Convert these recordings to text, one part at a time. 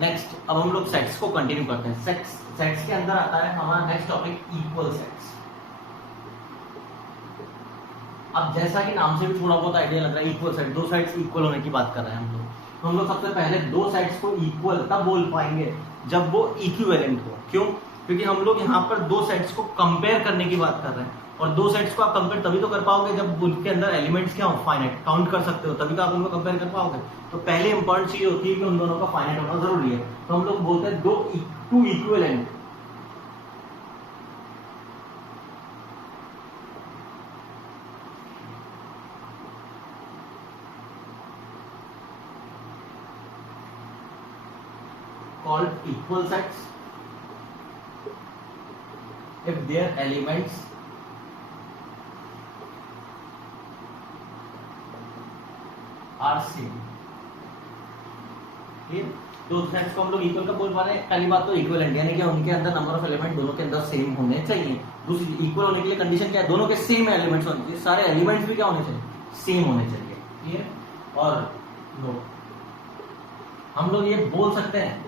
Next अब हम लोग सेट्स को कंटिन्यू करते हैं। सेट्स के अंदर आता है हमारा नेक्स्ट टॉपिक इक्वल सेट्स। अब जैसा कि नाम से भी थोड़ा बहुत आइडिया लग रहा है, इक्वल सेट, दो साइड्स इक्वल होने की बात कर रहे हैं हम लोग। तो हम लोग सबसे पहले दो साइड्स को इक्वल तब बोल पाएंगे जब वो इक्विवेलेंट हो। क्यों? क्योंकि हम लोग यहाँ पर दो साइड्स को कंपेयर करने की बात कर रहे हैं, और दो सेट्स को आप कंपेयर तभी तो कर पाओगे जब उनके अंदर एलिमेंट्स क्या हो, फाइनाइट, काउंट कर सकते हो, तभी तो आप उनको कंपेयर कर पाओगे। तो पहले इंपॉर्टेंट चीज होती है कि उन दोनों का फाइनाइट होना जरूरी है। तो हम लोग बोलते हैं two equivalent called equal sets if their elements are same। दो सेट्स को हम लोग इक्वल का बोल पा रहे हैं। पहली बात तो इक्विवेलेंट यानी कि उनके अंदर नंबर ऑफ एलिमेंट दोनों के अंदर सेम होने चाहिए। दूसरी, इक्वल होने के लिए कंडीशन क्या है, दोनों के सेम एलिमेंट्स होने चाहिए, सारे एलिमेंट्स भी क्या होने चाहिए, सेम होने चाहिए। क्लियर? और नो, हम लोग ये बोल सकते हैं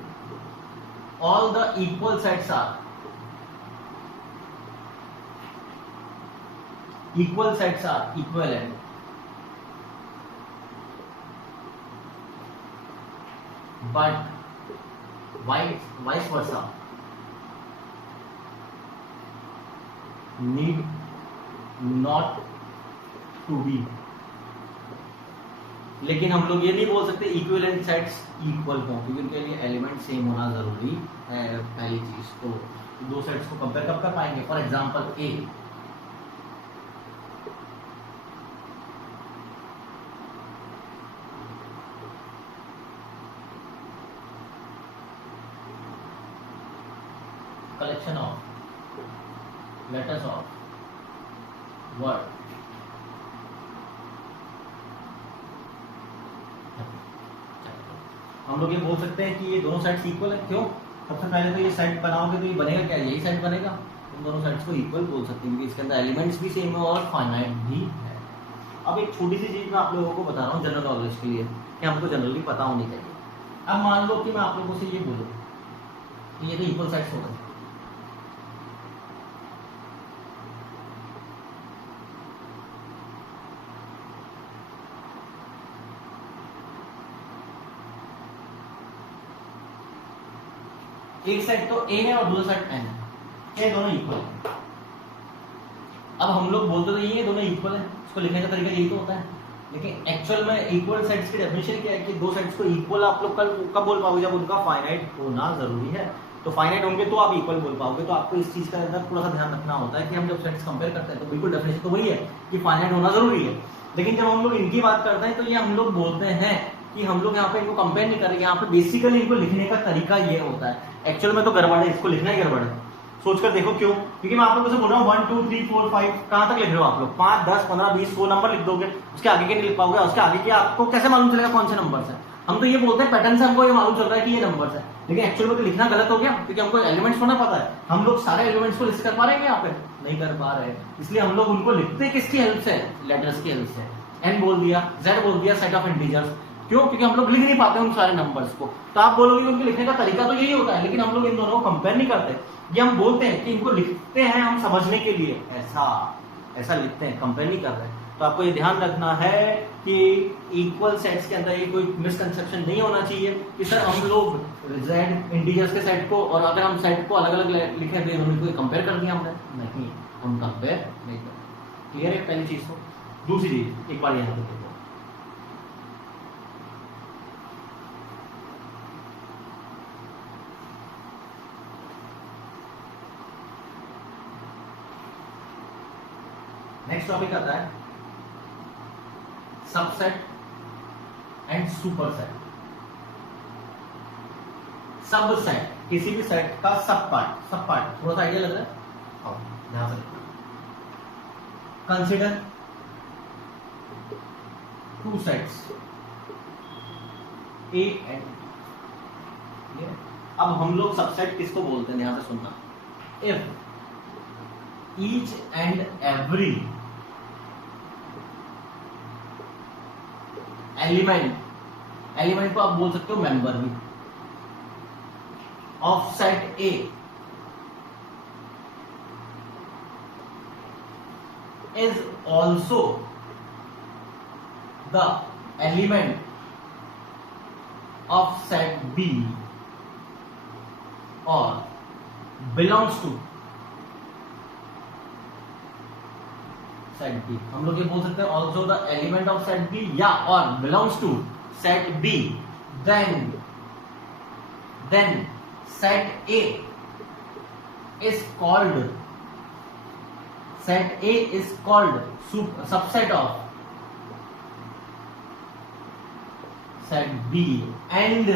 all the equal sets are equivalent but vice versa need not to be। लेकिन हम लोग ये नहीं बोल सकते इक्विवेलेंट सेट्स इक्वल हो, क्योंकि उनके लिए एलिमेंट सेम होना जरूरी है। पहली चीज तो दो सेट्स को कंपेयर कब कर पाएंगे? For example A, collection of letters of word, हम लोग ये बोल सकते हैं कि ये दोनों साइड्स इक्वल है। क्यों? सबसे पहले तो ये साइड बनाओगे तो ये बनेगा क्या, यही साइड बनेगा। इन दोनों साइड्स को इक्वल बोल सकते हैं क्योंकि इसके अंदर एलिमेंट्स भी सेम है और फाइनाइट भी है। अब एक छोटी सी चीज मैं आप लोगों को बता रहा हूँ जनरल नॉलेज के लिए कि हमको जनरली पता होनी चाहिए। अब मान लो कि मैं आप लोगों से ये बोलूँ कि ये तो इक्वल साइड्स होगा, एक साइड तो ए है और दूसरा साइड एन है, ये दोनों इक्वल है। अब हम लोग बोलते तो ये दोनों इक्वल है, इसको लिखने का तरीका यही तो होता है। लेकिन एक्चुअल में इक्वल साइड्स की डेफिनेशन क्या है कि दो साइड्स को इक्वल आप लोग कब बोल पाओगे, जब उनका फाइनाइट होना जरूरी है। तो फाइनाइट होंगे तो आप इक्वल बोल पाओगे। तो आपको इस चीज का अंदर थोड़ा सा ध्यान रखना होता है कि हम जब साइड्स कंपेयर करते हैं तो बिल्कुल डेफिनेशन तो वही है कि फाइनाइट होना जरूरी है। लेकिन जब हम लोग इनकी बात करते हैं तो ये हम लोग बोलते हैं कि हम लोग यहाँ पे इनको कंपेयर नहीं कर रहे, यहाँ पे बेसिकली इनको लिखने का तरीका ये होता है। एक्चुअल में तो गड़बड़ है, इसको लिखना ही गड़बड़ है। सोचकर देखो क्यों, क्योंकि मैं आप लोगों से बोल रहा हूँ 1 2 3 4 5 कहां तक लिख रहे हो आप लोग, 5 10 15 20 100 नंबर लिख दोगे, उसके आगे के नहीं लिख पाओगे। उसके आगे के आपको कैसे मालूम चलेगा कौन से नंबर है? हम तो ये बोलते हैं पैटर्न से हमको ये मालूम चल रहा है कि ये नंबर है, लेकिन एक्चुअल में तो लिखना गलत हो गया क्योंकि हमको एलिमेंट्स होना पता है। हम लोग सारे एलिमेंट्स को लिस्ट कर पा रहे हैं यहाँ पे, नहीं कर पा रहे, इसलिए हम लोग उनको लिखते किसकी हेल्प से, लेटर्स की हेल्प से। एन बोल दिया, जेड बोल दिया, सेट ऑफ इंटीजर्स। क्यों? क्योंकि हम लोग लिख नहीं पाते उन सारे नंबर्स को। तो आप बोलोगे उनके लिखने का तरीका तो यही होता है, लेकिन हम लोग इन दोनों को कंपेयर नहीं करते। ये हम बोलते हैं कि इनको लिखते हैं हम समझने के लिए, ऐसा लिखते हैं, कंपेयर नहीं कर रहे। तो आपको ये ध्यान रखना है कि इक्वल सेट्स के अंदर ये कोई मिसकंसेप्शन नहीं होना चाहिए कि सर हम लोग जेड इंटीजर्स के सेट को और अगर हम सेट को अलग अलग लिखे थे उनको कंपेयर कर दिया हमने, नहीं, हम कंपेयर नहीं करते। क्लियर है पहली चीज? तो दूसरी चीज एक बार यहाँ पे देखो, नेक्स्ट टॉपिक आता है सबसेट एंड सुपरसेट। सबसेट किसी भी सेट का सब पार्ट थोड़ा सा आइडिया लग रहा है? ध्यान से consider two sets A and B. अब हम लोग सबसेट किसको बोलते हैं, ध्यान से सुनना। If each and every element को आप बोल सकते हो मेंबर भी, of set A is also the element of set B or belongs to set B। हम लोग ये बोल सकते हैं also the element of set B या और belongs to set B, then set A is called subset of set B, and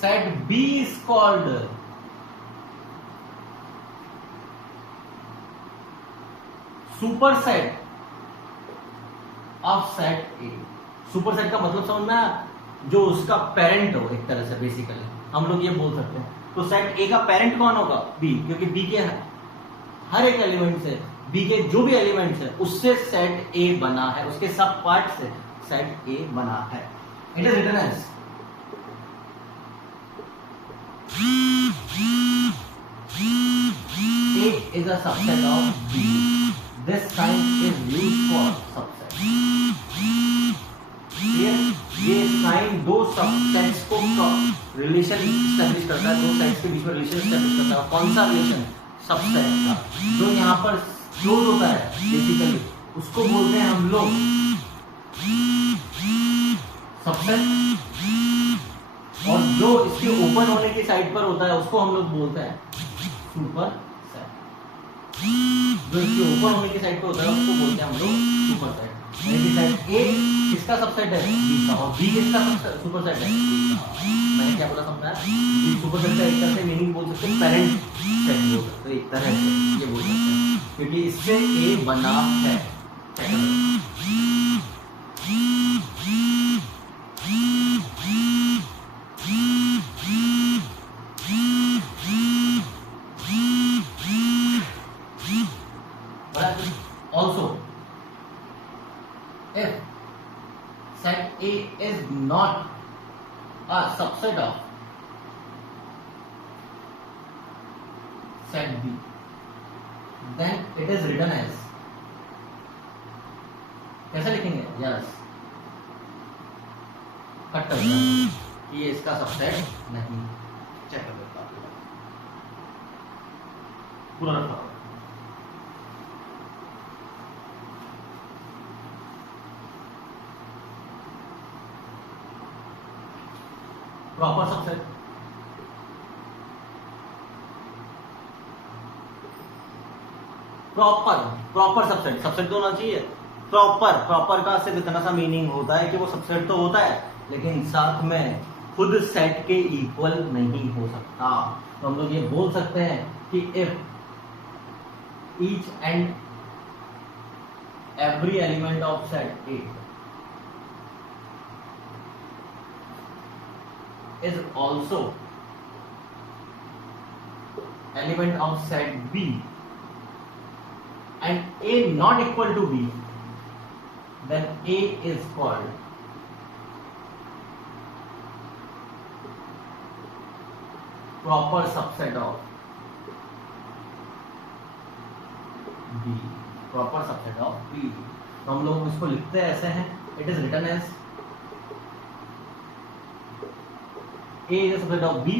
set B is called superset of set A। Superset का मतलब समझ में आया? जो उसका पेरेंट हो एक तरह से, बेसिकली हम लोग ये बोल सकते हैं। तो सेट ए का पेरेंट कौन होगा? बी, क्योंकि बी के हर एक एलिमेंट से, बी के जो भी एलिमेंट्स है उससे सेट ए बना है, उसके सब पार्ट से सेट ए बना है। It is written as A is a subset of B. This sign is used for subset. ये साइन दो सबसेट्स को रिलेशन एस्टैब्लिश करता है, दो सेट्स के बीच में रिलेशन एस्टैब्लिश करता है। कौन सा रिलेशन? सबसेट का, जो यहाँ पर क्लोज होता है बेसिकली, उसको बोलते हैं हम लोग सबसेट, और जो इसके ओपन होने की साइड पर होता है उसको हम लोग बोलते हैं सुपर सेट। जो इसके ओपन होने की साइड पर होता है उसको बोलते हैं हम लोग सुपर सेट। सेट ए किसका सबसेट है? बी का, और बी किसका सुपर सेट है? बी का। मैंने क्या बोला समझा? बी सुपर सेट का एक तरह से मीनिंग बोल सकते हैं, पेरेंट सेट बोल सकते हैं, एक तरह से ये बोल सकते हैं, क्योंकि इससे ए बना है। Also, if set A is not a subset of set B, then it is written as, कैसे लिखेंगे? यस, कट कर दिया ये इसका सबसेट नहीं। चेक कर लेता हूं पूरा रखा। Proper subset, proper subset, subset तो होना चाहिए प्रॉपर का सिर्फ इतना सा मीनिंग होता है कि वो सबसेट तो होता है लेकिन साथ में खुद सेट के इक्वल नहीं हो सकता। तो हम लोग ये बोल सकते हैं कि if each and every element of set A is also element of set B and A not equal to B, then A is called proper subset of B, proper subset of B। तो हम लोग इसको लिखते हैं ऐसे हैं, it is written as A is a subset of B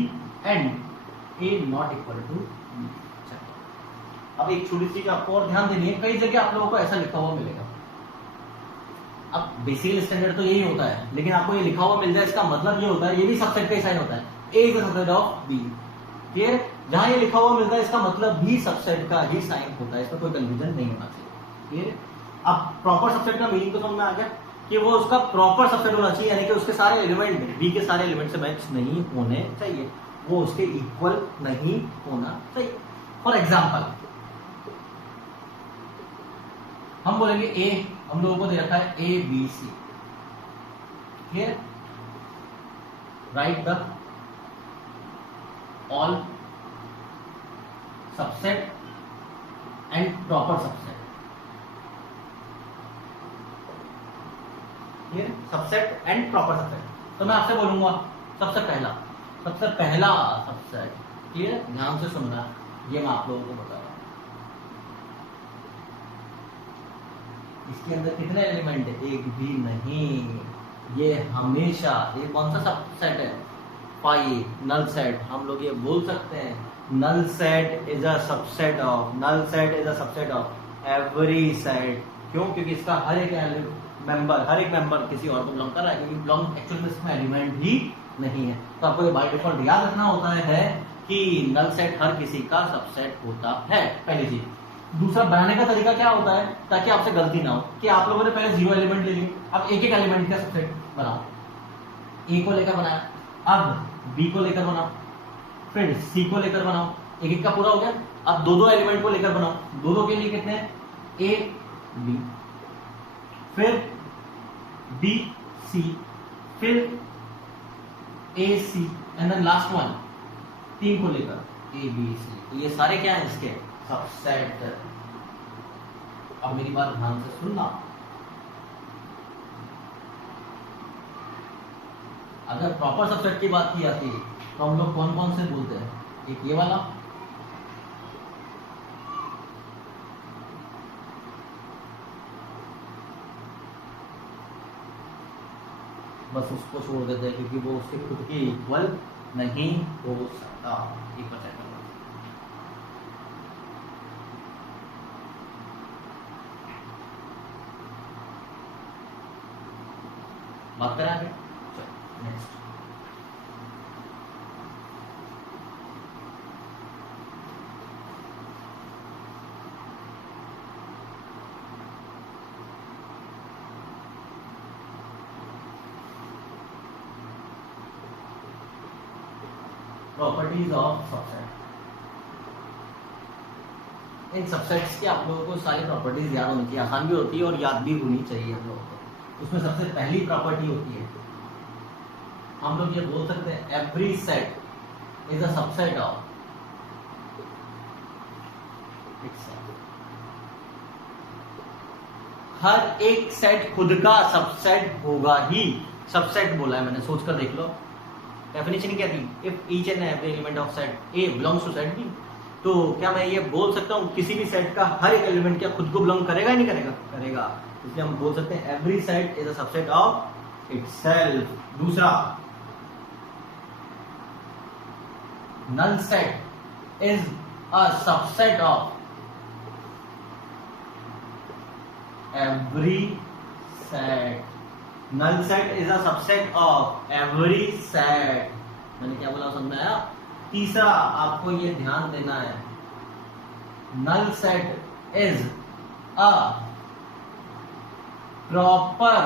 and A not equal to B। अब एक छोटी चीज आपको और ध्यान देनी है, कई जगह आप लोगों को ऐसा लिखा हुआ मिलेगा। अब बेसिकली स्टैंडर्ड तो यही होता है, लेकिन आपको ये लिखा हुआ मिल जाए इसका मतलब ये होता है, ये भी सबसेट का ही साइन होता है, A is a subset of B। Clear? जहां ये लिखा हुआ मिलता है इसका मतलब भी सबसेट का ही साइन होता है, इसमें कोई कंफ्यूजन नहीं होना चाहिए। क्लियर? अब प्रॉपर सबसेट का मीनिंग तो समझ में आ गया कि वो उसका प्रॉपर सबसेट होना चाहिए, यानी कि उसके सारे एलिमेंट बी के सारे एलिमेंट से मैच नहीं होने चाहिए, वो उसके इक्वल नहीं होना चाहिए। फॉर एग्जाम्पल हम बोलेंगे ए, हम लोगों को दे रखा है A B C. Clear? Write the all subset and proper subset. Subset and proper subset. तो मैं आपसे बोलूंगा सबसे पहला सबसे पहला सबसेट, क्लियर, ध्यान से सुनना, ये मैं आप लोगों को बता रहा हूं। इसके अंदर कितने एलिमेंट है? एक भी नहीं। ये हमेशा, ये कौन सा सबसेट है? 5 नल सेट। हम लोग ये बोल सकते हैं null set is a subset of, null set is a subset of every set. क्यों? क्योंकि इसका हर एक मेंबर किसी और को बिलोंग कर रहा है, क्योंकि बिलोंग एक्चुअली में इसमें एलिमेंट ही नहीं है। तो आपको ये बाय डिफॉल्ट याद रखना होता है कि नल सेट हर किसी का सबसेट होता है, पहली चीज। दूसरा, बनाने का तरीका क्या होता है ताकि आपसे गलती ना हो, कि आप लोगों ने पहले 0 एलिमेंट ले लिए, अब एक एक एलिमेंट का सबसेट बनाओ। ए को लेकर बनाया, अब बी को लेकर बनाओ, फिर सी को लेकर बनाओ, एक एक का पूरा हो गया। अब दो एलिमेंट को लेकर बनाओ, दो के लिए कितने? ए बी, फिर बी सी, फिर ए सी, एंड देन लास्ट वन 3 को लेकर ए बी सी। ये सारे क्या है? इसके सबसेट। अब मेरी बात ध्यान से सुनना, अगर प्रॉपर सबसेट की बात की जाती है तो हम लोग कौन कौन से बोलते हैं? एक ये वाला, बस उसको छोड़ देते हैं क्योंकि वो उसके खुद के इक्वल नहीं हो सकता। 1% बात करें आगे। Next, properties of subset. In subsets की आप लोगों को सारी प्रॉपर्टीज याद होनी चाहिए, आसान भी होती है और याद भी होनी चाहिए हम लोगों को। उसमें सबसे पहली प्रॉपर्टी होती है, हम लोग ये बोल सकते हैं every set is a subset of itself. हर एक सेट खुद का सबसेट होगा ही। सबसेट बोला है मैंने, सोचकर देख लो, डेफिनेशन क्या थी? If each and every element of set A belongs to set B, तो क्या मैं ये बोल सकता हूं किसी भी सेट का हर एक एलिमेंट क्या खुद को बिलोंग करेगा या नहीं करेगा? करेगा। इसलिए हम बोल सकते हैं every set is a subset of itself. दूसरा, null set is a subset of every set. Null set is a subset of every set. मैंने क्या बोला समझ में आया? तीसरा, आपको ये ध्यान देना है, null set is a proper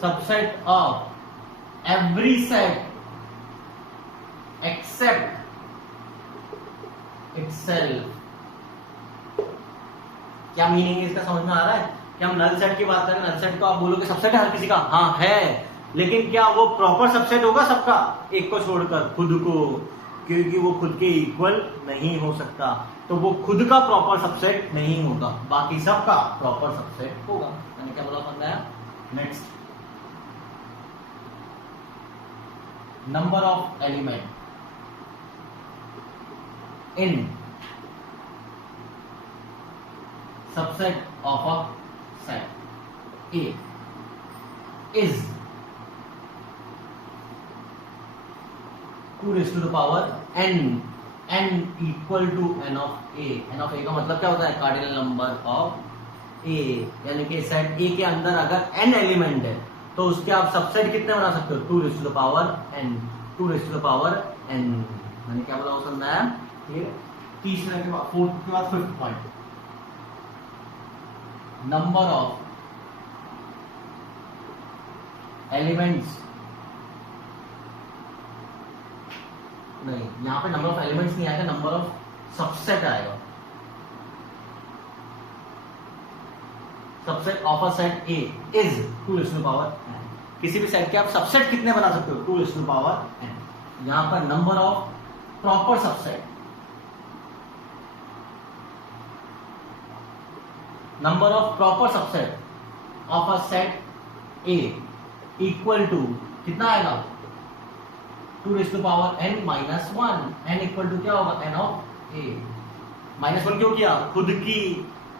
subset of every set except itself. क्या मीनिंग है इसका? समझ में आ रहा है कि हम नल सेट की बात करें, नल सेट को आप बोलोगे सबसेट है हर किसी का, हाँ है, लेकिन क्या वो प्रॉपर सबसेट होगा सबका? एक को छोड़कर, खुद को, क्योंकि वो खुद के इक्वल नहीं हो सकता, तो वो खुद का प्रॉपर सबसेट नहीं होगा, बाकी सबका प्रॉपर सबसेट होगा। मैंने क्या बोला समझ आया? Next, number of element in subset of a set A is 2 raised to the power n equal to n of A। n of A का मतलब क्या होता है? कार्डिनल नंबर ऑफ A, यानी कि सेट A के अंदर अगर n एलिमेंट है तो उसके आप सबसेट कितने बना सकते हो? 2 raised to the power n, 2 raised to the power n। मैंने क्या बोला वो समझ में आया? तीसरे के बाद, फोर्थ के बाद fifth point, number of elements, नहीं यहां पे नंबर ऑफ एलिमेंट्स नहीं आएगा, नंबर ऑफ सबसेट आएगा। Subset of a set A is 2 raised to the power n। किसी भी सेट के आप सबसेट कितने बना सकते हो? 2 raised to the power n। यहां पर number of proper subset, number of proper subset of a set A equal to कितना आएगा? 2 raise to power n minus 1, n equal to क्या होगा, n ऑफ a। माइनस 1 क्यों किया, खुद की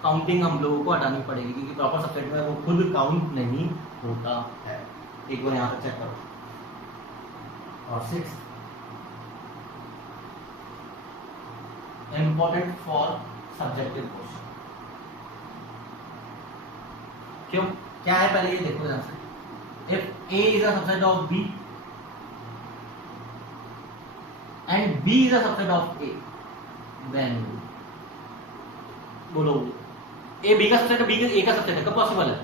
काउंटिंग हम लोगों को हटानी पड़ेगी क्योंकि प्रॉपर सबसेट में वो खुद काउंट नहीं होता है। एक बार यहाँ पर चेक करो। और 6 important for subjective question। क्यों, क्या है पहले ये देखो ध्यान से। if A is a subset of B and B is a subset of A, then बोलो A B का सबसेट है, B का A का सबसेट है, कब पॉसिबल है,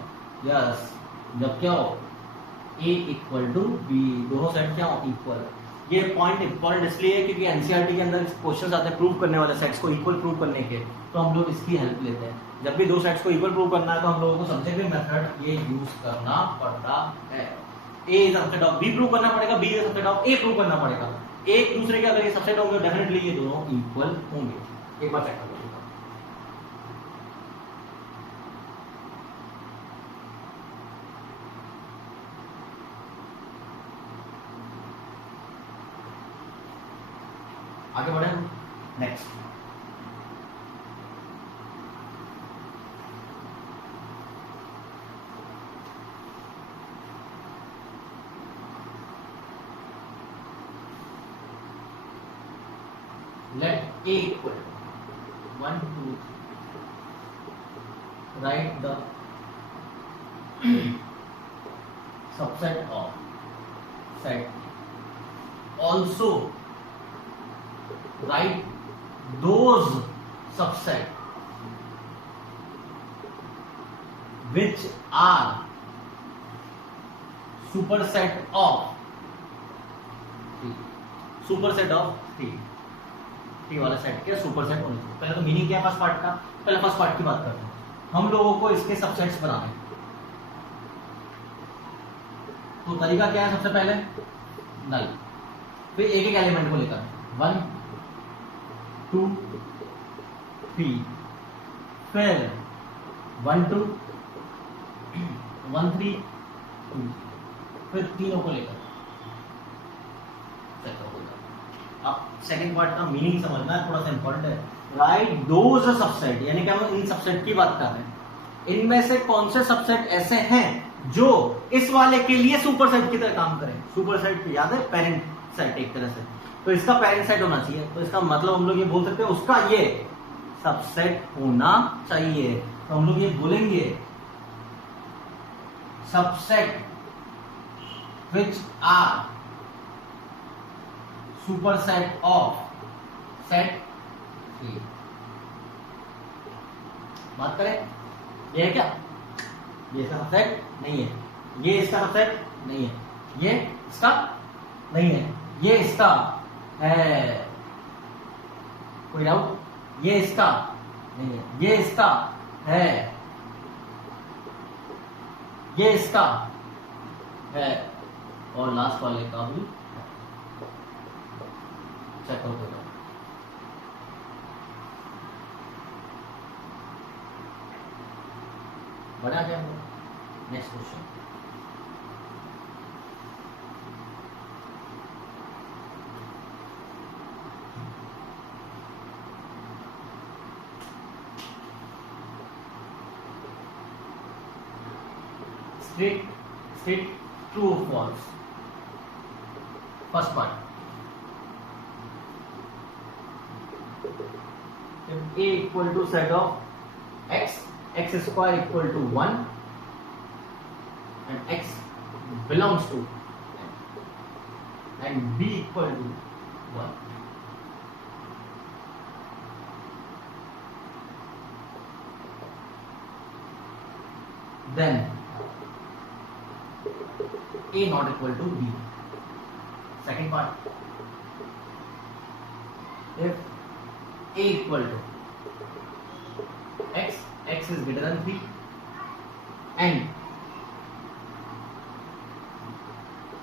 यस जब क्या हो A इक्वल टू B, दोनों सेट क्या हो, इक्वल। ये पॉइंट इंपॉर्टेंट इसलिए है क्योंकि एनसीईआरटी के अंदर क्वेश्चंस आते हैं प्रूव करने वाले, सेट्स को इक्वल प्रूव करने के, तो हम लोग इसकी हेल्प लेते हैं। जब भी दो सेट्स को इक्वल प्रूव करना है तो हम लोगों को सब्जेक्टिव मेथड ये यूज करना पड़ता है। A is subset of B prove करना पड़ेगा, B is subset of A prove करना पड़ेगा। एक दूसरे के अगर ये सबसेट होंगे डेफिनेटली ये दोनों इक्वल होंगे। एक बार चेक कर लो। आगे बढ़े next. Let A equal 1 2 3, write the subset of set, also write those subset which are superset of 3, superset of 3 वाला सेट क्या सुपरसेट होने चाहिए। पहले तो मीनिंग क्या है फर्स्ट पार्ट का, पहले फर्स्ट पार्ट की बात करते हैं। हम लोगों को इसके सबसेट्स बनाने हैं, तो तरीका क्या है, सबसे पहले नल, फिर एक एक एलिमेंट को लेकर 1 2 3, फिर 1 2 1 3 2, फिर तीनों को लेकर सेट होगा। अब सेकंड पार्ट का मीनिंग समझना है, थोड़ा सा इंपॉर्टेंट है। राइट दोज सबसेट, यानी कि हम इन सबसेट की बात कर रहे हैं, इनमें से कौन से सबसेट ऐसे हैं जो इस वाले के लिए सुपरसेट की तरह काम करें। सुपरसेट याद है, पेरेंट सेट एक तरह से, तो इसका पेरेंट सेट होना चाहिए। तो इसका मतलब हम लोग ये बोल सकते हैं उसका ये सबसेट होना चाहिए। तो हम लोग ये बोलेंगे subset which are superset of set 3। बात करें, ये है क्या, ये इसका सबसेट नहीं है, ये इसका सबसेट नहीं है, ये इसका नहीं है, ये इसका है, कोई डाउट, ये इसका नहीं है, ये इसका है, ये इसका है, और लास्ट वाले का भी चेक आउट होगा। बना जाए नेक्स्ट क्वेश्चन। स्टेट ट्रू और false. First part, if A equal to set of x, x square equal to 1 and x belongs to and B equal to 1, then A not equal to B। Second part, if A equal to x, x is greater than 3 and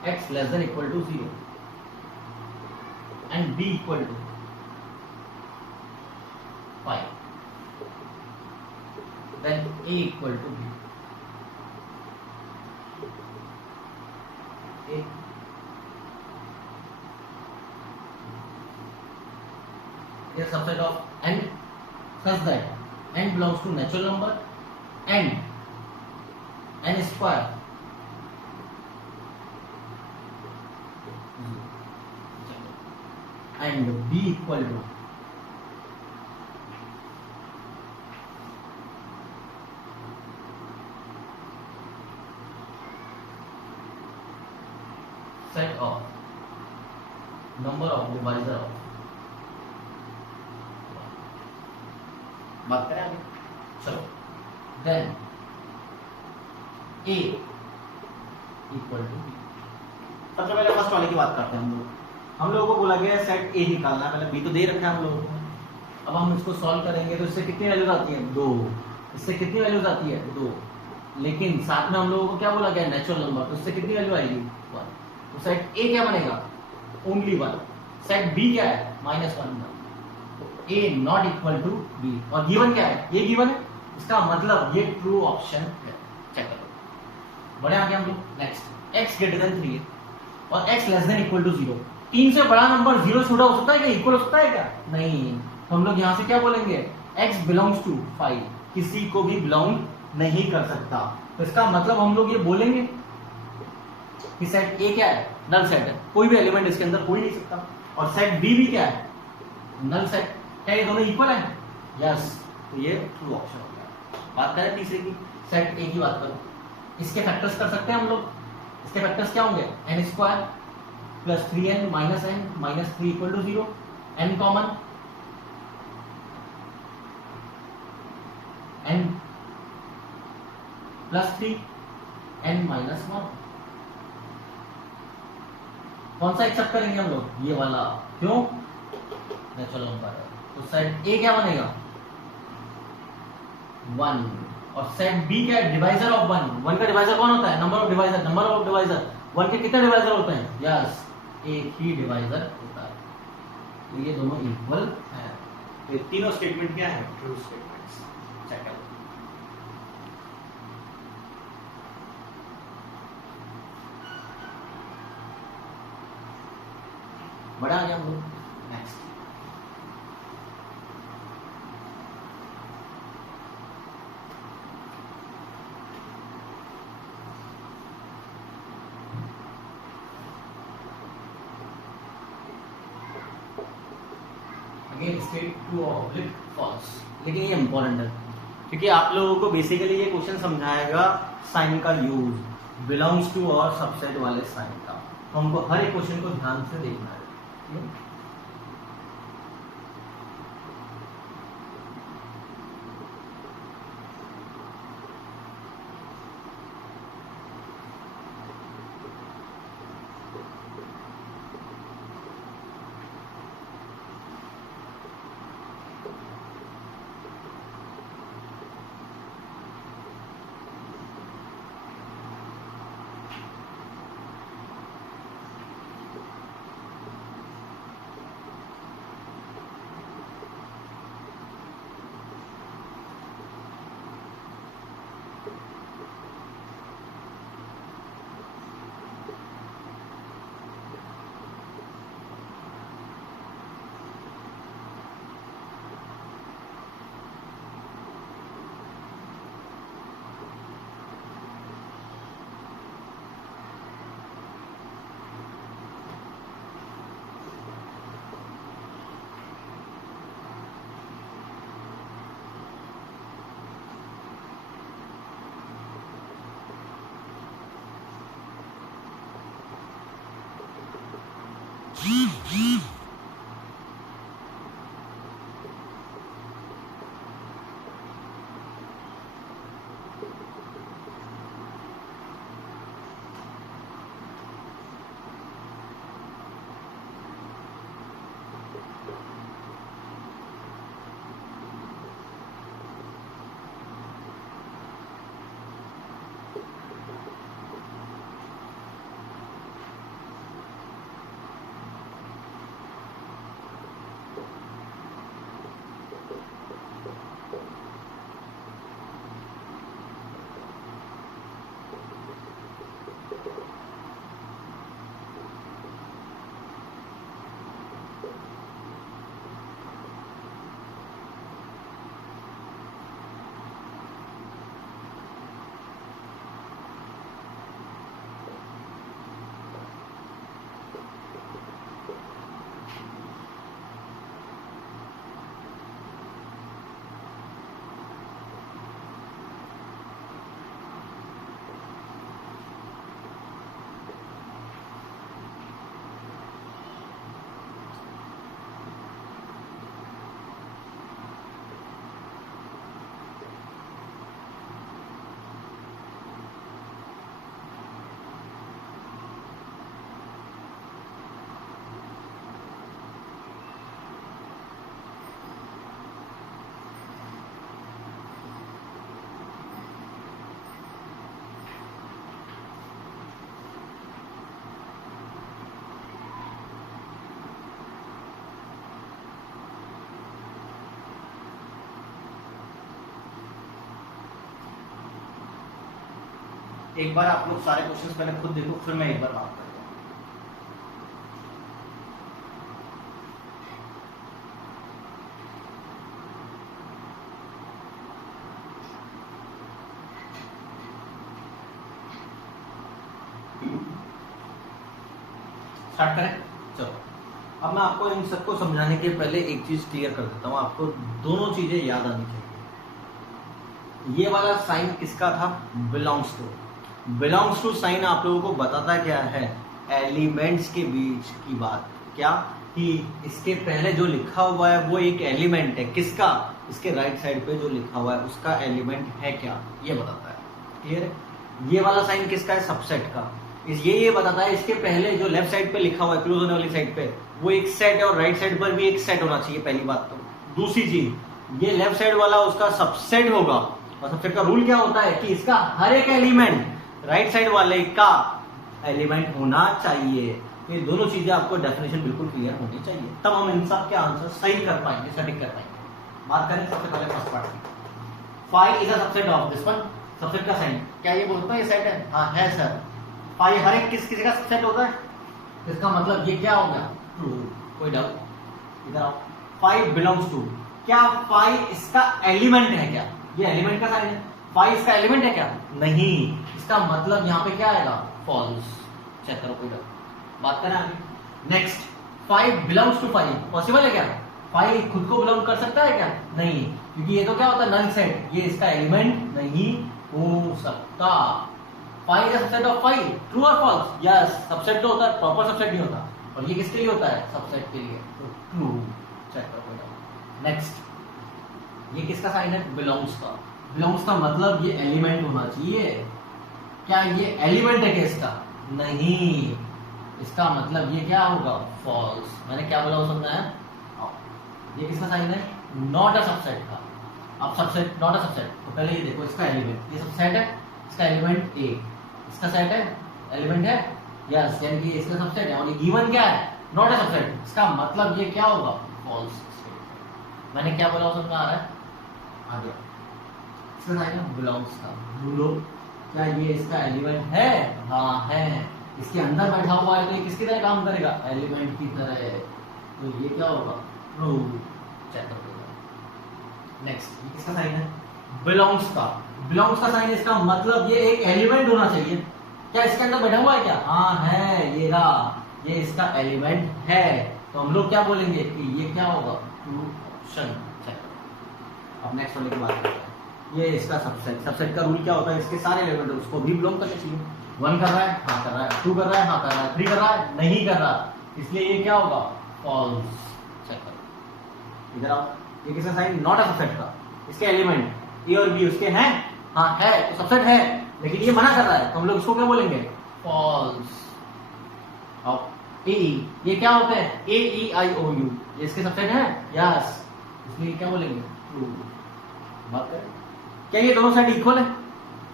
x less than equal to 0 and B equal to 5, then A equal to B। A is a subset of n such that n belongs to natural number and n square and b equal to set of number of divisor of बात करें आगे चलो then a equal to b। सबसे पहले first वाले की बात करते हैं हम लोगों को बोला गया सेट a निकालना है, पहले b तो दे रखा है हम लोगों को। अब हम इसको सॉल्व करेंगे तो इससे कितनी वैल्यूज आती है 2, इससे कितनी वैल्यूज आती है 2, लेकिन साथ में हम लोगों को क्या बोला गया नेचुरल नंबर, तो इससे कितनी वैल्यू आएगी 1। तो सेट a क्या बनेगा ओनली 1, सेट b क्या है -1, तो a not equal to b और गिवन क्या है ये गिवन है, इसका मतलब ये ट्रू ऑप्शन है। चेक करो बढ़े आगे हम लोग नेक्स्ट x ग्रेटर देन 3 और x less than equal to 0। 3 से बड़ा नंबर 0 छोटा हो सकता है क्या, इक्वल हो सकता है क्या, नहीं। तो हम लोग यहां से क्या बोलेंगे x बिलोंग्स टू 5, किसी को भी बिलोंग नहीं कर सकता। तो इसका मतलब हम लोग ये बोलेंगे कि सेट A क्या है नल सेट है, कोई भी एलिमेंट इसके अंदर हो ही नहीं सकता। और सेट B भी क्या है नल सेट है, ये दोनों इक्वल है यस, तो ये ट्रू ऑप्शन हो गया। बात करें तीसरे की सेट A की बात करो, इसके फैक्टर्स कर सकते हैं हम लोग। इसके फैक्टर्स क्या होंगे n square plus 3n minus n minus 3 equal to 0, n common n plus 3 n minus 1। कौन सा एक्सेप्ट करेंगे हम लोग ये वाला, क्यों नेचुरल नंबर है। तो सेट A क्या बनेगा 1 और सेट B क्या है डिवाइजर ऑफ 1 का डिवाइजर कौन होता है number of divisor, number of divisor 1 के कितने डिवाइजर होते हैं यस एक ही डिवाइजर होता है। तो ये दोनों इक्वल है, ये तीनों स्टेटमेंट क्या है ट्रू स्टेटमेंट्स। चेक करो बड़ा आ गया हम लोग नेक्स्ट अगेन स्टेट ट्रू और फॉल्स। लेकिन ये इंपॉर्टेंट है क्योंकि आप लोगों को बेसिकली ये क्वेश्चन समझाएगा साइन का यूज बिलोंग्स टू और सबसेट वाले साइन का, तो हमको हर एक क्वेश्चन को ध्यान से देखना है। एक बार आप लोग सारे क्वेश्चंस पहले खुद देखो, फिर मैं एक बार बात करूँ। स्टार्ट करें, चलो। अब मैं आपको इन सबको समझाने के पहले एक चीज क्लियर कर देता हूँ, आपको दोनों चीजें याद आनी चाहिए। ये वाला साइन किसका था? Belongs to. Belongs to sign आप लोगों को बताता क्या है? एलिमेंट्स के बीच की बात। क्या कि इसके पहले जो लिखा हुआ है वो एक एलिमेंट है, किसका? इसके राइट साइड पे जो लिखा हुआ है उसका एलिमेंट है क्या, ये बताता है। क्लियर है? ये वाला साइन किसका है? सबसेट का। ये बताता है इसके पहले जो लेफ्ट साइड पे लिखा हुआ है, क्लोज होने वाली साइड पे, वो एक सेट है, और राइट साइड पर भी एक सेट होना चाहिए, पहली बात तो। दूसरी चीज, ये लेफ्ट साइड वाला उसका सबसेट होगा, और सबसेट का रूल क्या होता है कि इसका हर एक एलिमेंट राइट साइड वाले का एलिमेंट होना चाहिए। ये दोनों चीजें आपको डेफिनेशन बिल्कुल क्लियर होनी चाहिए, तब हम इन सब के आंसर सही कर पाएंगे, सटीक कर पाएंगे। बात करें सबसे पहले फर्स्ट पार्ट की। Five is a subset of this one. Subset का साइन क्या ये बोलता है ये सेट है? हाँ है सर। फाइव हर एक किसी का सबसेट होता है, इसका मतलब ये क्या हो गया? ट्रू। कोई डाउट? इधर आओ। फाइव बिलोंग्स टू, क्या फाइव इसका एलिमेंट है क्या? ये एलिमेंट का साइन है, फाइव इसका एलिमेंट है क्या? नहीं। इसका मतलब यहाँ पे क्या आएगा? फॉल्स। चेक करो, कोई डाउट? बात करें आगे। Next, five belongs to five, possible है क्या? फाइव खुद को बिलोंग कर सकता है क्या? नहीं, क्योंकि ये तो क्या होता है? नल सेट, ये इसका एलिमेंट नहीं हो सकता। Five is subset of five, true और फॉल्स? यस, सबसेट तो होता है, प्रॉपर सबसेट नहीं होता, और ये किसके लिए होता है? सबसेट के लिए, तो ट्रू। चेक करो। नेक्स्ट, ये किसका साइन है? बिलोंग्स का। बिलोंग्स का मतलब ये एलिमेंट होना चाहिए। क्या ये एलिमेंट है क्या इसका? नहीं। इसका मतलब ये क्या होगा? फॉल्स। मैंने क्या बोला वो समझा है? ये किसका साइन है? नॉट अ सबसेट का। अब सबसेट, नॉट अ सबसेट, तो पहले ये देखो इसका एलिमेंट, ये सबसेट है, इसका एलिमेंट ए, इसका सेट है, एलिमेंट है, यस, यानी कि इसका सबसेट है, और ये गिवन क्या है? Not a subset. इसका मतलब ये क्या होगा? फॉल्स। मैंने क्या बोला वो समझ आ रहा है? आ गया। इसका साइन है बिलोंग्स का। बोलो, क्या ये इसका एलिमेंट है? हाँ है। इसके अंदर बैठा हुआ है, तो ये किसकी तरह काम करेगा? एलिमेंट की तरह है, तो ये क्या होगा? ट्रू। चेक करो। नेक्स्ट, ये किसका साइन है? बिलोंग्स का। बिलोंग्स का साइन, इसका मतलब ये एक एलिमेंट होना चाहिए। क्या इसके अंदर बैठा हुआ है क्या? हाँ है, ये रहा, ये इसका एलिमेंट है, तो हम लोग क्या बोलेंगे कि ये क्या होगा? True option. चेक। अब नेक्स्ट वाले की बात करते हैं। ये इसका सबसेट। सबसेट का रूल क्या होता है? इसके सारे एलिमेंट उसको भी बिलोंग करने चाहिए। 1 कर रहा है, हाँ कर रहा है, 2 कर रहा है, हाँ कर रहा है, 3 कर रहा है, नहीं कर रहा, इसलिए ये क्या होगा? फॉल्स। चेक करो, इधर आओ। ये किसका साइन? नॉट अ सबसेट का। इसके एलिमेंट ए और बी उसके हैं, हाँ है, तो सबसेट है, लेकिन ये मना कर रहा है, तो हम लोग इसको क्या बोलेंगे? फॉल्स। अब ए, ये क्या होता है? ए ई आई ओ यू, ये इसके सबसेट है, यस, इसलिए क्या बोलेंगे? ट्रू। बात करें, क्या ये दोनों सेट इक्वल है?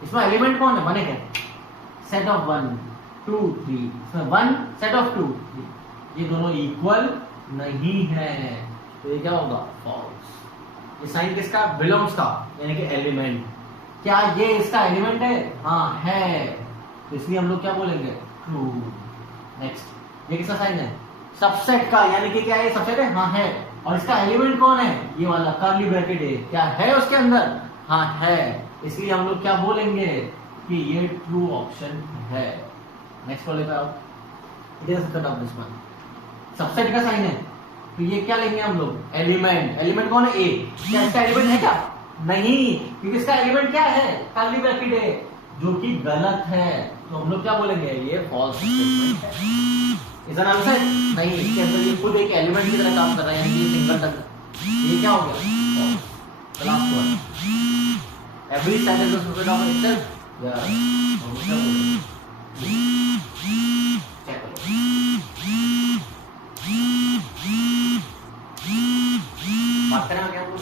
इसमें एलिमेंट कौन है? 1 है क्या? सेट ऑफ 1 2 3, इसमें 1 सेट ऑफ 2, ये दोनों इक्वल नहीं है, तो ये क्या होगा? फॉल्स। ये साइन किसका? बिलोंग्स का, यानी कि एलिमेंट। क्या ये इसका एलिमेंट है? हाँ है, तो इसलिए हम लोग क्या बोलेंगे? ट्रू। नेक्स्ट, ये किसका साइन है? सबसेट का, यानी कि क्या ये सबसेट है? हाँ है, और इसका एलिमेंट कौन है? ये वाला कर्ली ब्रैकेट है, क्या है उसके अंदर? हाँ है, इसलिए हम लोग क्या बोलेंगे कि ये ट्रू ऑप्शन है। नेक्स्ट को लेकर आओ। It is subset of this one. Subset का साइन है, तो ये क्या लेंगे हम लोग? एलिमेंट। एलिमेंट कौन है? ए। क्या इसका एलिमेंट है क्या? नहीं, क्योंकि इसका एलिमेंट क्या है? कर्ली ब्रैकेट है, जो कि गलत है, तो हम लोग क्या बोलेंगे? ये फॉल्स स्टेटमेंट है। Is an answer? नहीं, इसके अंदर ये खुद एक एलिमेंट की तरह काम कर रहा है, यानी कि सिंगल, ये क्या हो गया? False. The last one. Every set is a subset of itself. Yeah. Check करो। बात करें क्या बोल?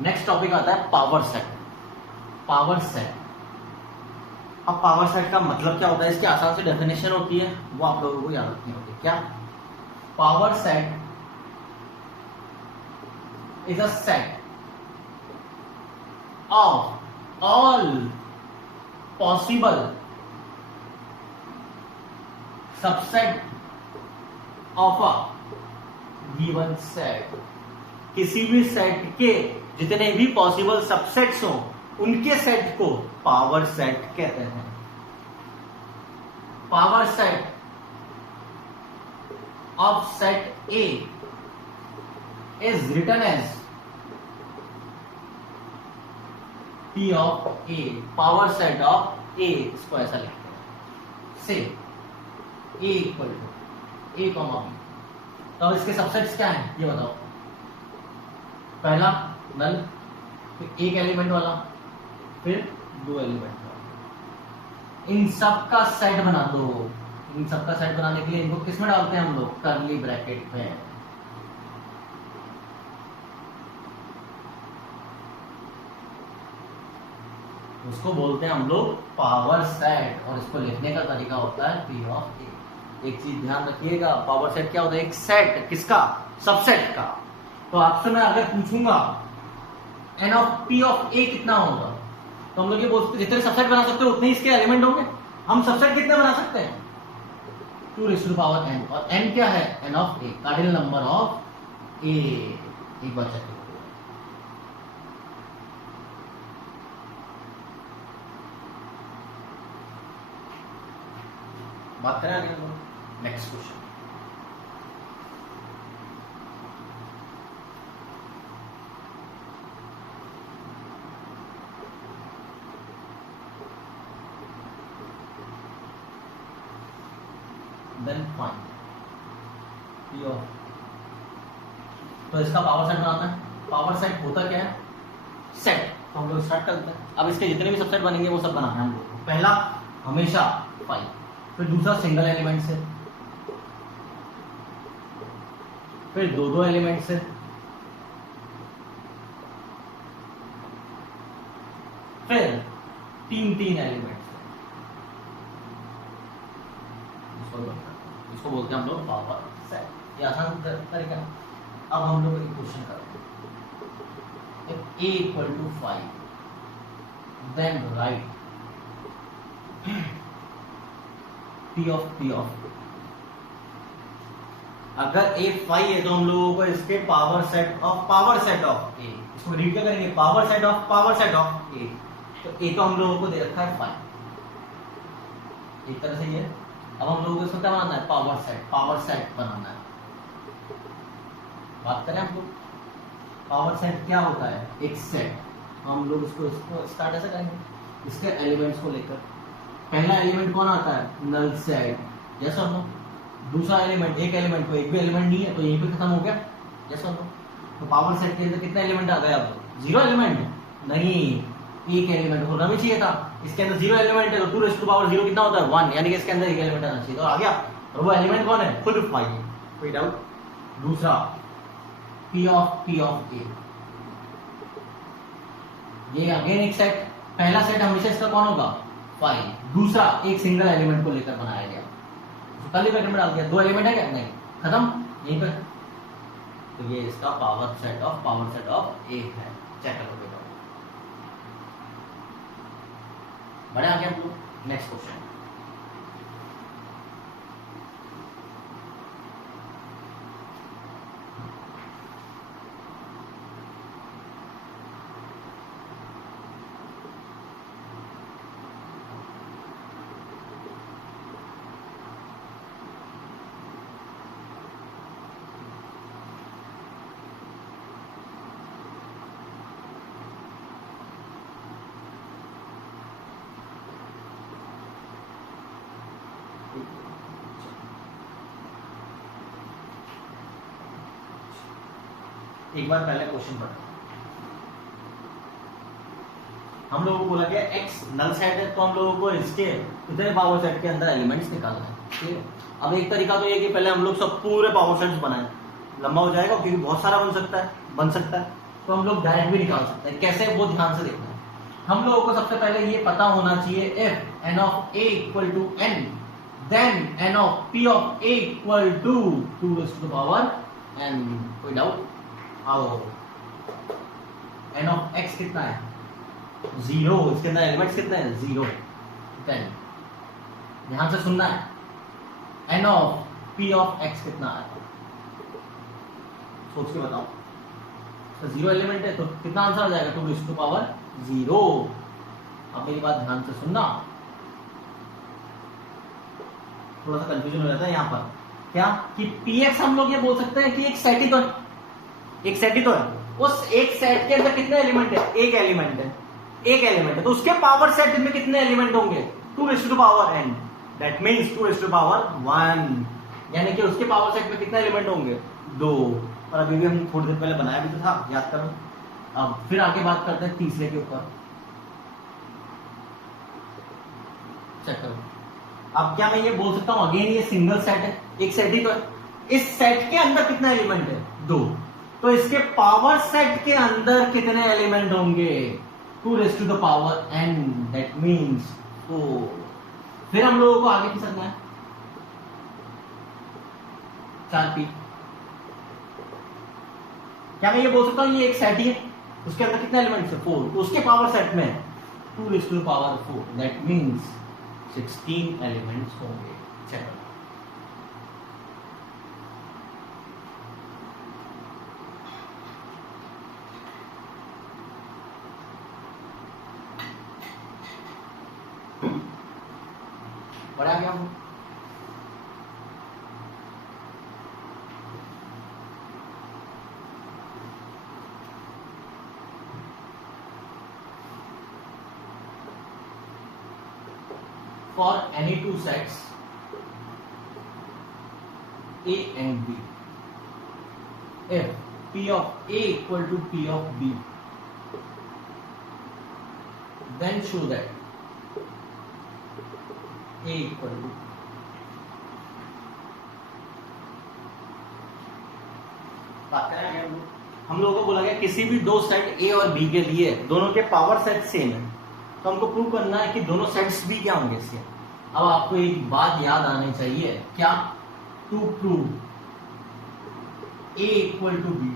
नेक्स्ट टॉपिक आता है पावर सेट। पावर सेट अब पावर सेट का मतलब क्या होता है, इसकी आसान से डेफिनेशन होती है, वो आप लोगों को याद रखनी होगी। क्या? Power set is a set of all possible subset of a given set. किसी भी सेट के जितने भी पॉसिबल सबसेट्स हो उनके सेट को पावर सेट कहते हैं। Power set of set A is written as P of A। Power set of A, इसको ऐसा लिखते हैं से A इक्वल टू A कॉमा B। तो अब इसके सबसेट्स क्या हैं ये बताओ। पहला नल, फिर एक एलिमेंट वाला, फिर दो एलिमेंट वाला। इन सब का सेट बना दो। इन सब का सेट बनाने के लिए इनको किस में डालते हैं हम लोग? कर्ली ब्रैकेट में। उसको बोलते हैं हम लोग पावर सेट, और इसको लिखने का तरीका होता है P ऑफ A। एक चीज ध्यान रखिएगा, पावर सेट क्या होता है? एक सेट, किसका? सबसेट का। तो आपसे मैं अगर पूछूंगा N of P of A कितना होगा, तो हम लोग ये बोलते जितने सबसेट बना सकते हो उतने इसके एलिमेंट होंगे। हम सबसेट कितने बना सकते हैं? 2 raised to the power n। और n क्या है? N of A, cardinal number of A। एक बार चेक करो। बात करें आगे next question. Then find P of. तो इसका पावर सेट बनाना है। पावर सेट होता क्या है? सेट। तो हम लोग स्टार्ट करते हैं। अब इसके जितने भी सबसेट बनेंगे वो सब बनाना है हम लोग को। पहला हमेशा 5, फिर दूसरा सिंगल एलिमेंट से, फिर दो एलिमेंट से, फिर 3 एलिमेंट से। इसको बोलते हैं हम लोग पावर सेट। ये आसान तरीका है। अब हम लोग एक क्वेश्चन करते हैं। A equal to 5, then write P of. अगर A 5 है तो हम लोगों को इसके पावर सेट ऑफ A, इसको रीड क्या करेंगे? Power set of A। तो A तो हम लोगों को दे रखा है 5, एक तरह से ये। अब हम लोगों को इसको क्या बनाना है? पावर सेट बनाना है। बात करें हम लोग पावर सेट क्या होता है? एक सेट। तो हम लोग इसको स्टार्ट ऐसे करेंगे, इसके एलिमेंट्स को लेकर। पहला एलिमेंट कौन आता है? नल सेट, यस और नो। दूसरा एलिमेंट, एक एलिमेंट को एक भी एलिमेंट नहीं है तो यहीं पे खत्म हो गया, यस और नो। तो पावर सेट के अंदर कितने एलिमेंट आ गए? अब 0 एलिमेंट नहीं, एक एलिमेंट होना भी चाहिए था। इसके अंदर 0 एलिमेंट है तो 2 raised to the power 0 कितना होता है? 1, यानी कि इसके अंदर एक एलिमेंट आना चाहिए। तो आ गया, और वो एलिमेंट कौन है? खुद 5। कोई डाउट? दूसरा P ऑफ A, ये अगेन एक सेट। पहला सेट हमेशा इसका कौन होगा? 5। दूसरा एक सिंगल एलिमेंट को लेकर बनाया गया, तो कर्ली ब्रैकेट में डाल दिया। 2 एलिमेंट है क्या? नहीं, खत्म यहीं पर। तो ये इसका पावर सेट ऑफ A है। चेक करो बेटा। बढ़े आगे हम लोग नेक्स्ट क्वेश्चन। एक बार पहले क्वेश्चन पढ़ो। हम लोगों को बोला गया x नल सेट है, तो हम लोगों को इसके इतने पावर सेट के अंदर एलिमेंट्स निकालना है। ठीक है, अब एक तरीका तो ये कि पहले हम लोग सब पूरे पावर सेट्स बनाए, लंबा हो जाएगा क्योंकि बहुत सारा बन सकता है। तो हम लोग डायरेक्ट भी निकाल सकते हैं। कैसे, वो ध्यान से देखना है। हम लोगों को सबसे पहले ये पता होना चाहिए if n of a equal to n then n of p of a equal to 2 raised to the power n। कोई डाउट? आओ, n ऑफ x कितना है? 0। इसके अंदर एलिमेंट्स कितने हैं? 0। देन ध्यान से सुनना है, n of p of x कितना है? सोच के बताओ। तो 0 एलिमेंट है तो कितना आंसर आ जाएगा? 2 raised to the power 0। अब मेरी बात ध्यान से सुनना, थोड़ा सा कंफ्यूजन हो जाता है यहाँ पर। क्या कि px हम लोग ये बोल सकते हैं कि एक सेट ही तो है, एक सेट ही तो है। उस एक सेट के अंदर कितने एलिमेंट है? एक एलिमेंट है, एक एलिमेंट है। तो उसके पावर सेट में कितने एलिमेंट होंगे? 2 raised to the power n। That means 2 raised to the power 1, यानी कि उसके पावर सेट में कितने एलिमेंट होंगे? 2। और अभी भी हम थोड़ी देर पहले बनाया भी तो था, याद करो। अब फिर आगे बात करते हैं तीसरे के ऊपर। चेक करो। अब क्या मैं ये बोल सकता हूं अगेन ये सिंगल सेट है, एक सेट ही तो है। इस सेट के अंदर कितना एलिमेंट है? 2। तो इसके पावर सेट के अंदर कितने एलिमेंट होंगे? 2 raised to the power n। That means 4। फिर हम लोगों को आगे खिसकना है 4p। क्या मैं ये बोल सकता हूं ये एक सेट ही है, उसके अंदर कितने एलिमेंट्स है? 4। तो उसके पावर सेट में 2 raised to the power 4। That means 16 elements होंगे। चलो बड़ा गया हूं। For any two sets A and B, if P of A equal to P of B, then show that A equal to बात करें हम लोगों को बोला गया किसी भी दो सेट A और B के लिए दोनों के पावर सेट सेम है, तो हमको प्रूव करना है कि दोनों सेट्स भी क्या होंगे इसके। अब आपको एक बात याद आनी चाहिए, क्या? To prove A equal to B,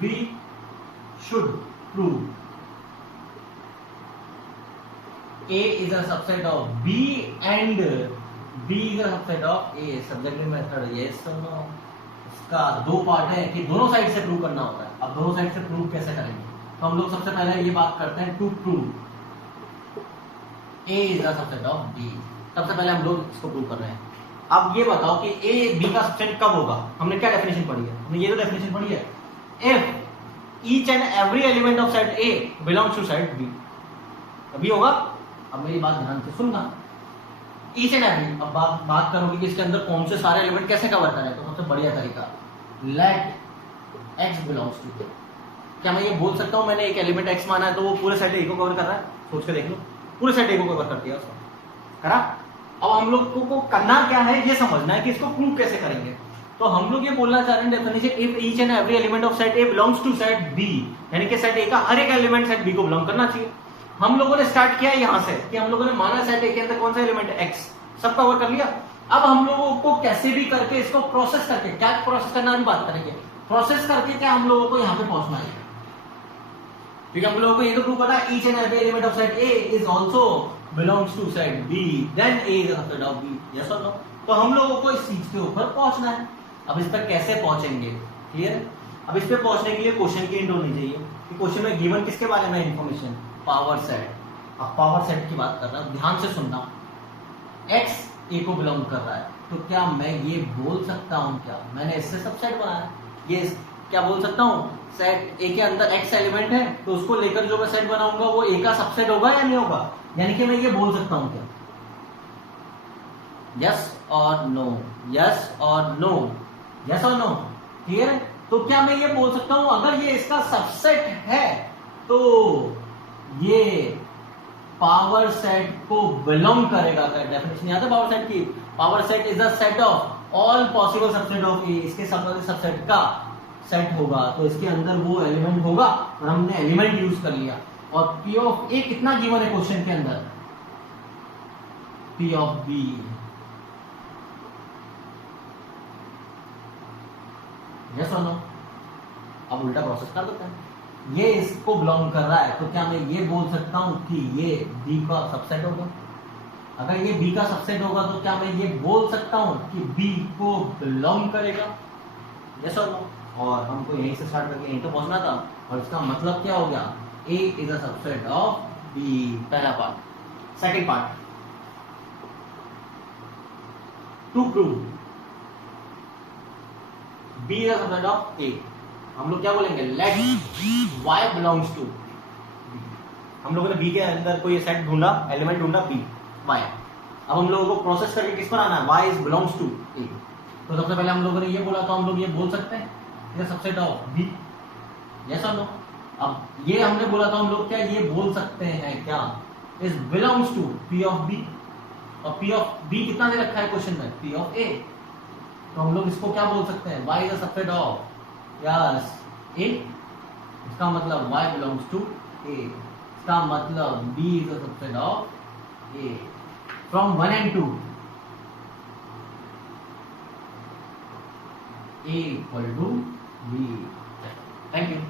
we should prove A is a subset of B and B is a subset of A। Subjective method yes और नो, इसका दो पार्ट है कि दोनों साइड से प्रूव करना होता है। अब दोनों साइड से प्रूव कैसे करेंगे? तो हम लोग सबसे पहले ये बात करते हैं to prove A is the subset of B। सबसे पहले हम लोग इसको प्रूव कर रहे हैं। अब ये बताओ कि A B का सबसेट कब होगा? हमने क्या डेफिनेशन पढ़ी है? हमने ये तो डेफिनेशन पढ़ी है, if each and every element of set A belongs to set B, तभी होगा। अब मेरी बात ध्यान से सुनना, ईच एंड एवरी। अब बात करोगे कि इसके अंदर कौन से सारे एलिमेंट कैसे कवर करें, तो सबसे बढ़िया तरीका लेट x बिलोंग्स टू। क्या मैं ये बोल सकता हूं मैंने एक एलिमेंट x माना है तो वो पूरे सेट A को कवर कर रहा है? सोच के देख लो, पूरे सेट A को कवर कर दिया उसने, करा। अब हम लोग को करना क्या है ये समझना है कि इसको प्रूव कैसे करेंगे। तो हम लोग ये बोलना चाह रहे हैं definition, if each and every element of set A belongs to set B, यानी कि सेट A का हर एक एलिमेंट सेट B को बिलोंग करना चाहिए। हम लोगों ने स्टार्ट किया यहां से कि हम लोगों ने माना सेट A के अंदर कौन सा एलिमेंट है? X, सब कवर कर लिया। अब हम लोगों को कैसे भी करके इसको प्रोसेस करके, क्या प्रोसेस करना हम बात करेंगे, प्रोसेस करके क्या हम लोगों को यहाँ पे पहुंचना है। क्योंकि हम लोगों को ये तो प्रूव करना है each and every element of set A is also belongs to set B, then A is a subset of B, yes और नो। तो हम लोगों को इस चीज के ऊपर पहुंचना है। अब इस पर कैसे पहुंचेंगे, क्लियर? अब इस पे पहुंचने के लिए क्वेश्चन की इंट होनी चाहिए कि क्वेश्चन में गिवन किसके बारे में इंफॉर्मेशन, पावर सेट। अब पावर सेट की बात कर रहा हूं, ध्यान से सुनना। x A को बिलोंग कर रहा है, तो क्या मैं ये बोल सकता हूं, क्या मैंने इससे सबसेट बनाया, ये क्या बोल सकता हूं, सेट A के अंदर x एलिमेंट है तो उसको लेकर जो मैं सेट बनाऊंगा वो A का सबसेट होगा या नहीं होगा? यानी कि मैं ये बोल सकता हूं क्या? यस और नो, यस और नो, यस और नो, क्लियर है? तो क्या मैं ये बोल सकता हूं अगर ये इसका सबसेट है तो ये पावर सेट को बिलोंग करेगा? क्या डेफिनेशन याद है पावर सेट की? Power set is a set of all possible subset of A, इसके सबसेट का सेट होगा तो इसके अंदर वो एलिमेंट होगा, और हमने एलिमेंट यूज कर लिया। और P ऑफ A कितना गिवन है क्वेश्चन के अंदर? P of B। यस और नो? अब उल्टा प्रोसेस कर देते हैं। ये इसको बिलोंग कर रहा है तो क्या मैं ये बोल सकता हूं कि ये B का सबसेट होगा? अगर ये B का सबसेट होगा तो क्या मैं ये बोल सकता हूं कि B को बिलोंग करेगा? यस और नो? और हमको यहीं से स्टार्ट करके यहीं तो पहुंचना था, और इसका मतलब क्या हो गया? A is a subset of B। पहला part. Second part, to prove B is a subset of A, हम लोग क्या बोलेंगे? Let Y belongs to. हम लोगों ने B के अंदर कोई सेट ढूंढा, एलिमेंट ढूंढा B Y। अब हम लोगों को प्रोसेस करके किस पर आना है? Y is belongs to A। तो सबसे पहले हम लोगों ने ये बोला, तो हम लोग ये बोल सकते हैं ये सबसेट ऑफ B। यस और नो? अब ये हमने बोला तो हम लोग क्या ये बोल सकते हैं क्या? Is belongs to P of B। और P ऑफ B कितना दे रखा है क्वेश्चन में? P of A। तो हम लोग इसको क्या बोल सकते हैं? Y is a subset of yes A। इसका मतलब Y बिलोंग्स टू A। इसका मतलब B is a subset of A from 1 and 2। A equal to B। Thank you.